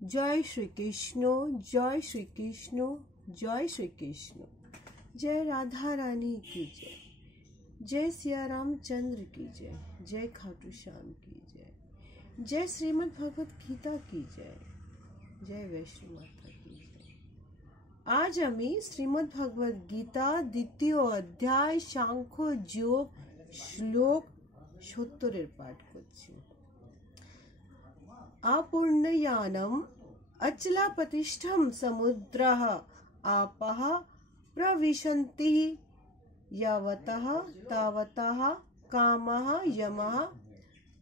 जय श्री कृष्ण, जय श्री कृष्ण, जय श्री कृष्ण। जय राधा रानी की जय, जय सिया रामचंद्र की जय, जय खाटू श्याम की जय, जय श्रीमद् भगवत गीता की जय, जय वैष्णो माता की जय। आज আমি শ্রীমদ্ ভগবত গীতা দ্বিতীয় অধ্যায় সাংখ্য যোগ শ্লোক 70 এর পাঠ করছি। अपूर्णयानम अचलापतिष्ठम समुद्रः आपः प्रविशन्ति यावतः तावतः कामः यमः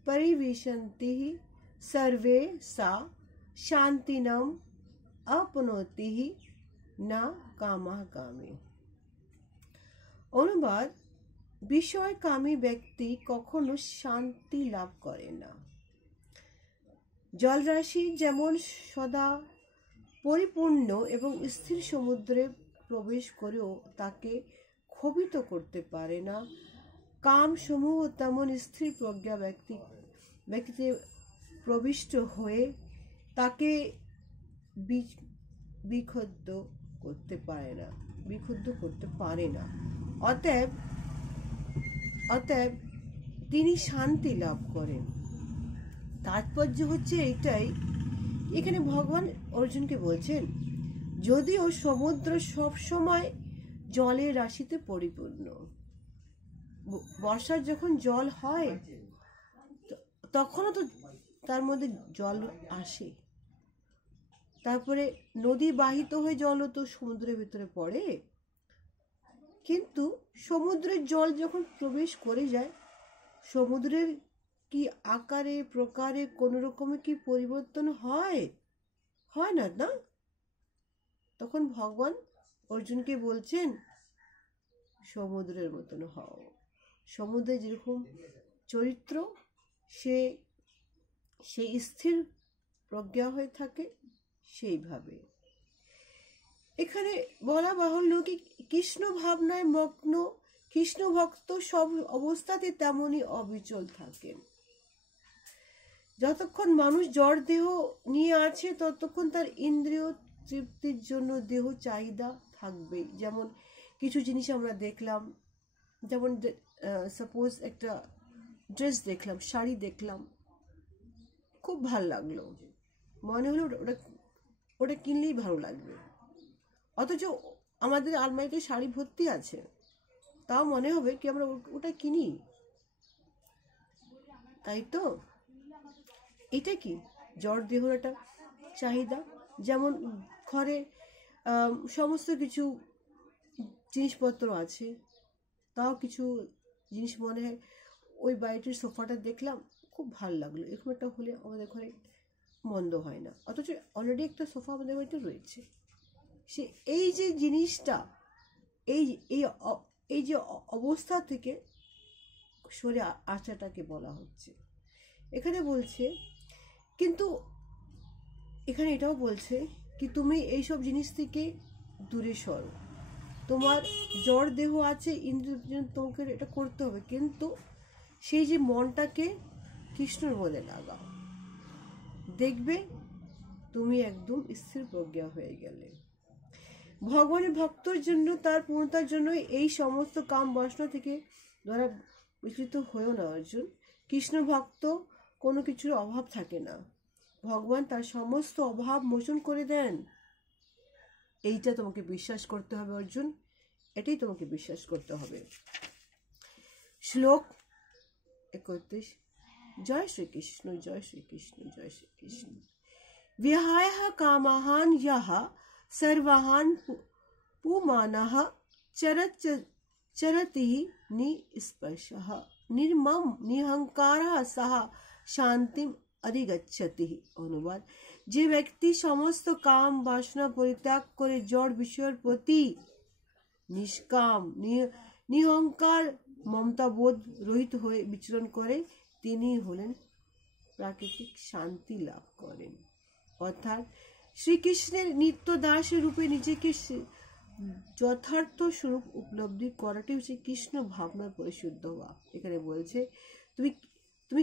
परिविशन्ति सर्वे सा शान्तिनम अपनोति न कामः कामी। অনুবাদ, বিষয়কামী ব্যক্তি কখনো শান্তি লাভ করে না। জলরাশি যেমন সদা পরিপূর্ণ এবং স্থির সমুদ্রে প্রবেশ করেও তাকে ক্ষোভিত করতে পারে না, কাম সমূহ তেমন স্থির প্রজ্ঞা ব্যক্তিতে প্রবিষ্ট হয়ে তাকে বিক্ষুব্ধ করতে পারে না। অতএব তিনি শান্তি লাভ করেন। তাৎপর্য হচ্ছে এটাই, এখানে ভগবান অর্জুনকে বলছেন, যদিও সমুদ্র সব সময় জলের রাশিতে পরিপূর্ণ, বর্ষার যখন জল হয় তখনও তো তার মধ্যে জল আসে, তারপরে নদী বাহিত হয়ে জলও তো সমুদ্রের ভিতরে পড়ে, কিন্তু সমুদ্রের জল যখন প্রবেশ করে যায়, সমুদ্রের কি আকারে প্রকারে কোন রকমে কি পরিবর্তন হয় না না? তখন ভগবান অর্জুনকে বলছেন, সমুদ্রের মতন হও। সমুদ্রে যেরকম চরিত্র, সে স্থির প্রজ্ঞা হয়ে থাকে, সেইভাবে এখানে বলা বাহুল্য কি কৃষ্ণ ভাবনায় মগ্ন কৃষ্ণ ভক্ত সব অবস্থাতে তেমনই অবিচল থাকেন। যতক্ষণ মানুষ জড় দেহ নিয়ে আছে ততক্ষণ তার ইন্দ্রিয় তৃপ্তির জন্য দেহ চাহিদা থাকবেই। যেমন কিছু জিনিস আমরা দেখলাম, যেমন সাপোজ একটা ড্রেস দেখলাম, শাড়ি দেখলাম, খুব ভালো লাগলো, মনে হলো ওটা কিনলেই ভালো লাগবে, অথচ আমাদের আলমারিতে শাড়ি ভর্তি আছে, তাও মনে হবে কি আমরা ওটা কিনি, তাই তো? এটা কি জড় দেহর একটা চাহিদা। যেমন ঘরে সমস্ত কিছু জিনিসপত্র আছে, তাও কিছু জিনিস মনে হয় ওই বাড়িটির সোফাটা দেখলাম খুব ভালো লাগলো, এরকম একটা হলে আমাদের ঘরে মন্দ হয় না, অথচ অলরেডি একটা সোফা আমাদের বাড়িতে রয়েছে। সে এই যে জিনিসটা, এই যে অবস্থা থেকে সরে আসাটাকে বলা হচ্ছে। এখানে বলছে, কিন্তু এখানে এটাও বলছে কি তুমি এইসব জিনিস থেকে দূরে সরো। তোমার জড় দেহ আছে, ইন্দ্রিয়, তোমাকে এটা করতে হবে, কিন্তু সেই যে মনটাকে কৃষ্ণর মধ্যে লাগাও, দেখবে তুমি একদম স্থির প্রজ্ঞা হয়ে গেলে। ভগবানের ভক্তর জন্য, তার পূর্ণতার জন্য এই সমস্ত কাম বাসনা থেকে দ্বারা বিচলিত হয়েও না অর্জুন। কৃষ্ণ ভক্ত কোনো কিছুর অভাব থাকে না, ভগবান তার সমস্ত অভাব মোচন করে দেন। এইটা তোমাকে বিশ্বাস করতে হবে অর্জুন, এটাই তোমাকে বিশ্বাস করতে হবে। শ্লোক 31। জয় শ্রীকৃষ্ণ, জয় শ্রীকৃষ্ণ, জয় শ্রীকৃষ্ণ। विहाय कामान् यः सर्वान् पुमानः चरति निस्पृहः निर्मम निहंकारः सः शांतिम अधिगच्छति। অনুবাদ, যে ব্যক্তি সমস্ত কাম বাসনা পরিত্যাগ করে জড় বিষয়ের প্রতি নিষ্কাম নিহংকার মমতাবোধ রহিত হয়ে বিচরণ করে, তিনি হলেন প্রাকৃতিক শান্তি লাভ করেন। অর্থাৎ শ্রীকৃষ্ণের নিত্য দাস রূপে নিজেকে যথার্থ স্বরূপ উপলব্ধি করাটাই হচ্ছে কৃষ্ণ ভাবনার পরিশুদ্ধ হওয়া। এখানে বলছে তুমি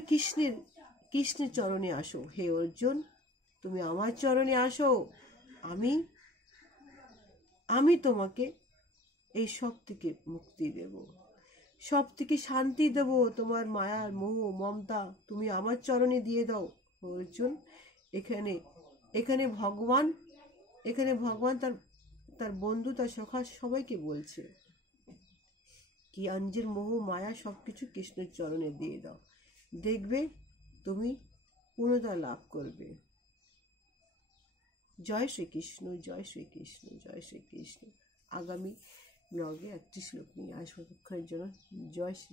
কৃষ্ণের চরণে আসো হে অর্জুন, তুমি আমার চরণে আসো, আমি আমি তোমাকে এই সব থেকে মুক্তি দেব, সব থেকে শান্তি দেব। তোমার মায়ার মোহ মমতা তুমি আমার চরণে দিয়ে দাও। অর্জুন এখানে এখানে ভগবান এখানে ভগবান তার তার বন্ধু, তার সখা সবাইকে বলছে কি আঞ্জের মোহ মায়া সবকিছু কৃষ্ণের চরণে দিয়ে দাও, দেখবে তুমি পূর্ণতা লাভ করবে। জয় শ্রীকৃষ্ণ, জয় শ্রীকৃষ্ণ, জয় শ্রীকৃষ্ণ। আগামী ব্লগে একটি শ্লোক নিয়ে আসবো জন্য। জয় শ্রী